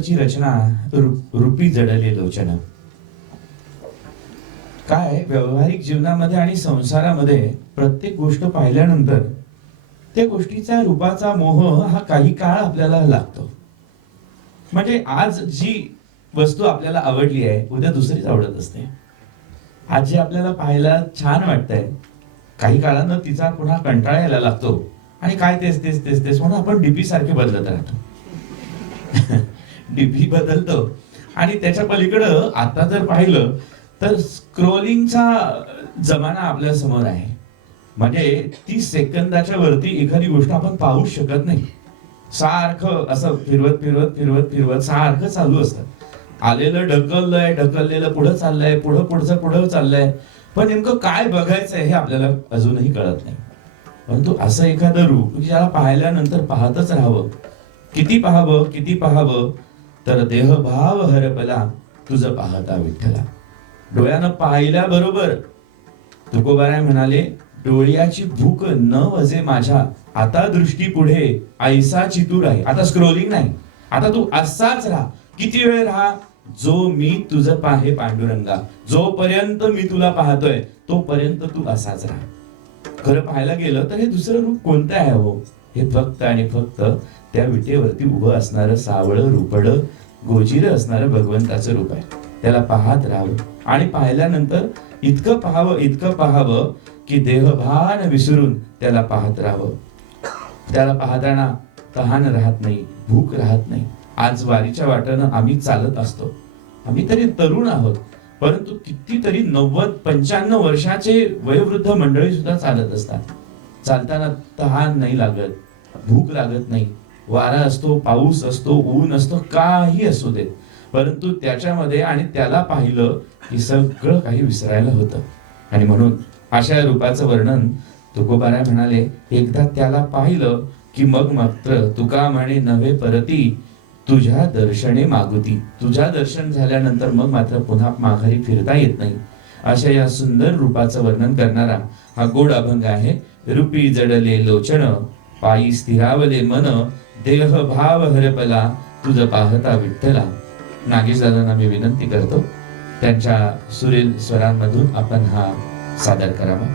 ची रचना रूपी जडले लोचन. काय व्यावहारिक जीवनामध्ये आणि संसारामध्ये प्रत्येक गोष्ट पाहिल्यानंतर त्या गोष्टीचा रूपाचा मोह हा काही काळ आपल्याला लागतो. म्हणजे आज जी वस्तू आपल्याला आवडली आहे उद्या दुसरीच आवडत असते. आज जे आपल्याला पाहायला छान वाटतंय काही काळानं तिचा पुन्हा कंटाळा यायला लागतो आणि काय तेच तेच तेच तेच म्हणून आपण डीपी सारखे बदलत राहतो. डीपी बदलतो आणि त्याच्या पलीकडं आता जर पाहिलं तर स्क्रोलिंगचा जमाना आपल्या समोर आहे. म्हणजे 30 सेकंदाच्या वरती एखादी गोष्ट आपण पाहू शकत नाही. सारखं असं फिरवत फिरवत फिरवत फिरवत सारखं चालू असतं. आलेलं ढकललंय, ढकललेलं पुढं चाललंय, पुढचं पुढं चाललंय, पण नेमकं काय बघायचंय हे आपल्याला अजूनही कळत नाही. परंतु असं एखादं रूप ज्याला पाहिल्यानंतर पाहतच राहावं. किती पाहावं तर देहभाव हरपला तुझं पाहता विठ्ठला. डोळ्यानं पाहिल्याबरोबर तुकोबाराय म्हणाले, डोळ्याची भूक न वजे माझ्या, आता दृष्टी पुढे ऐसा चितूर आहे. आता स्क्रोलिंग नाही, आता तू असाच राहा. किती वेळ राहा? जो मी तुझं पाहे पांडुरंगा, जोपर्यंत मी तुला पाहतोय तोपर्यंत तू असाच राहा. खरं पाहायला गेलं तर हे दुसरं रूप कोणतं आहे हो? हे फक्त आणि फक्त त्या विटेवरती उभं असणारं सावळं रुपडं गोजिरं असणारं भगवंताचं रूप आहे. त्याला पाहत राहावं आणि पाहिल्यानंतर इतकं पाहावं की देहभान विसरून त्याला पाहत राहावं. त्याला पाहताना तहान राहत नाही, भूक राहत नाही. आज वारीच्या वाटेनं आम्ही चालत असतो. आम्ही तरी तरुण आहोत, परंतु कितीतरी 90-95 वर्षाचे वयोवृद्ध मंडळी सुद्धा चालत असतात. चालताना तहान नाही लागत, भूक लागत नाही. वारा असतो, पाऊस असतो, ऊन असतो, काही असू दे, परंतु त्याच्यामध्ये आणि त्याला पाहिलं की सगळं काही विसरायला होतं. आणि म्हणून अशा रूपाचं वर्णन तुकोबाराय म्हणाले, एकदा त्याला पाहिलं की मग मात्र तुका म्हणे नव्हे परती, तुझ्या दर्शने मागुती. तुझ्या दर्शन झाल्यानंतर मग मात्र पुन्हा माघारी फिरता येत नाही. अशा या सुंदर रूपाचं वर्णन करणारा हा गोड अभंग आहे. रूपी जडले लोचन, पायी स्थिरावले मन, देह भाव हरपला तुझं पाहता विठ्ठला. नागेश दादांना मी विनंती करतो त्यांच्या सुरेल स्वरांमधून आपण हा सादर करावा.